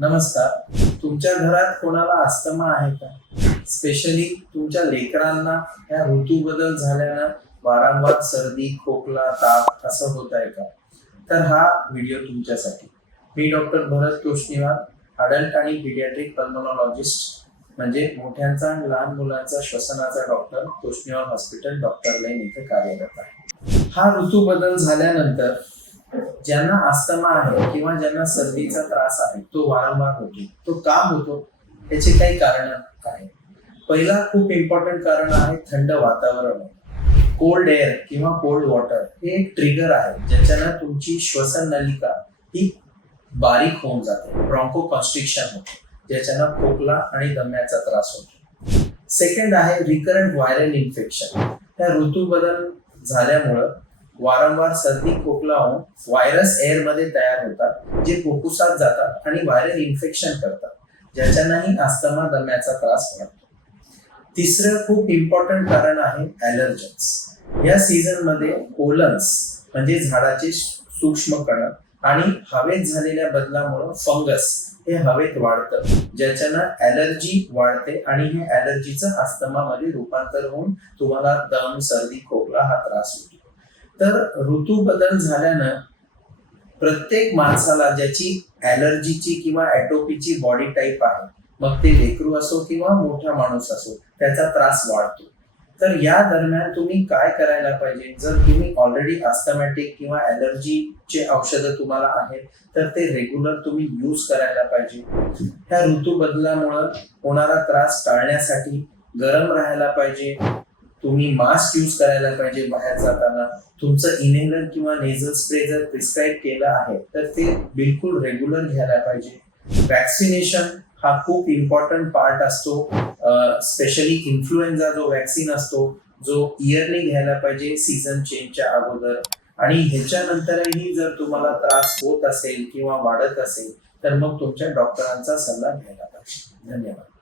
नमस्कार. तुमच्या घरात कोणाला अस्थमा आहे का? स्पेशली तुमच्या लेकरांना या ऋतू बदल झाल्यानं वारंवार सर्दी, खोकला, ताप असं होत आहे का? तर हा व्हिडिओ तुमच्यासाठी. मी डॉक्टर भरत तोष्णीवाल, अडल्ट आणि पीडियाट्रिक पल्मोनॉलॉजिस्ट म्हणजे मोठ्यांचा आणि लहान मुलांचा श्वसनाचा डॉक्टर, तोष्णीवाल हॉस्पिटल, डॉक्टर लेन इथे कार्यरत आहे. हा ऋतू बदल झाल्यानंतर ज्यांना अस्थमा आहे किंवा ज्यांना सर्दीचा त्रास आहे तो वारंवार होतो. तो का होतो? त्याचे काही कारण आहेत. पहिला खूप इम्पॉर्टंट कारण आहे थंड वातावरण. कोल्ड एअर किंवा कोल्ड वॉटर हे एक ट्रिगर आहे ज्याच्यानं तुमची श्वसन नलिका ही बारीक होऊन जाते, ब्रॉन्को कॉन्स्ट्रिक्शन होते, ज्याच्यानं खोकला आणि दम्याचा त्रास होतो. सेकंड आहे रिकरंट व्हायरल इन्फेक्शन. या ऋतू बदल झाल्यामुळं वारंवार सर्दी, खोकला होऊन व्हायरस एअर मध्ये तयार होतात, जे फुफ्फुसात जातात आणि व्हायरल इन्फेक्शन करतात, ज्याच्यानंही अस्थमा, दम्याचा त्रास वाढतो. तिसरं खूप इम्पॉर्टंट कारण आहे ॲलर्जन्स. या सीझन मध्ये पोलन्स म्हणजे झाडाचे सूक्ष्म कण आणि हवेत झालेल्या बदलामुळे फंगस हे हवेत वाढतं, ज्याच्यानं ॲलर्जी वाढते आणि हे ॲलर्जीचं अस्थमामध्ये रूपांतर होऊन तुम्हाला दम, सर्दी, खोकला हा त्रास होतो. तर ऋतू बदल झाल्यानं प्रत्येक माणसाला ज्याची ॲलर्जीची किंवा ॲटोपीची बॉडी टाईप आहे, मग ते लेकरू असो किंवा मोठा माणूस असो, त्याचा त्रास वाढतो. तर या दरम्यान तुम्ही काय करायला पाहिजे? जर तुम्ही ऑलरेडी अस्थमॅटिक किंवा ॲलर्जीचे औषधं तुम्हाला आहेत तर ते रेग्युलर तुम्ही यूज करायला पाहिजे. ह्या ऋतू बदलामुळे होणारा त्रास टाळण्यासाठी गरम राहायला पाहिजे. तुम्ही मास्क यूज करायला पाहिजे बाहेर जाताना. तुमचं इनहेलर किंवा नेझल स्प्रे जर प्रिस्क्राईब केलं आहे तर ते बिलकुल रेग्युलर घ्यायला पाहिजे. वॅक्सिनेशन हा खूप इम्पॉर्टंट पार्ट असतो. स्पेशली इन्फ्लुएन्झा जो वॅक्सिन असतो, जो इयरली घ्यायला पाहिजे सीझन चेंजच्या अगोदर. आणि ह्याच्यानंतरही जर तुम्हाला त्रास होत असेल किंवा वाढत असेल तर मग तुमच्या डॉक्टरांचा सल्ला घ्यायला पाहिजे. धन्यवाद.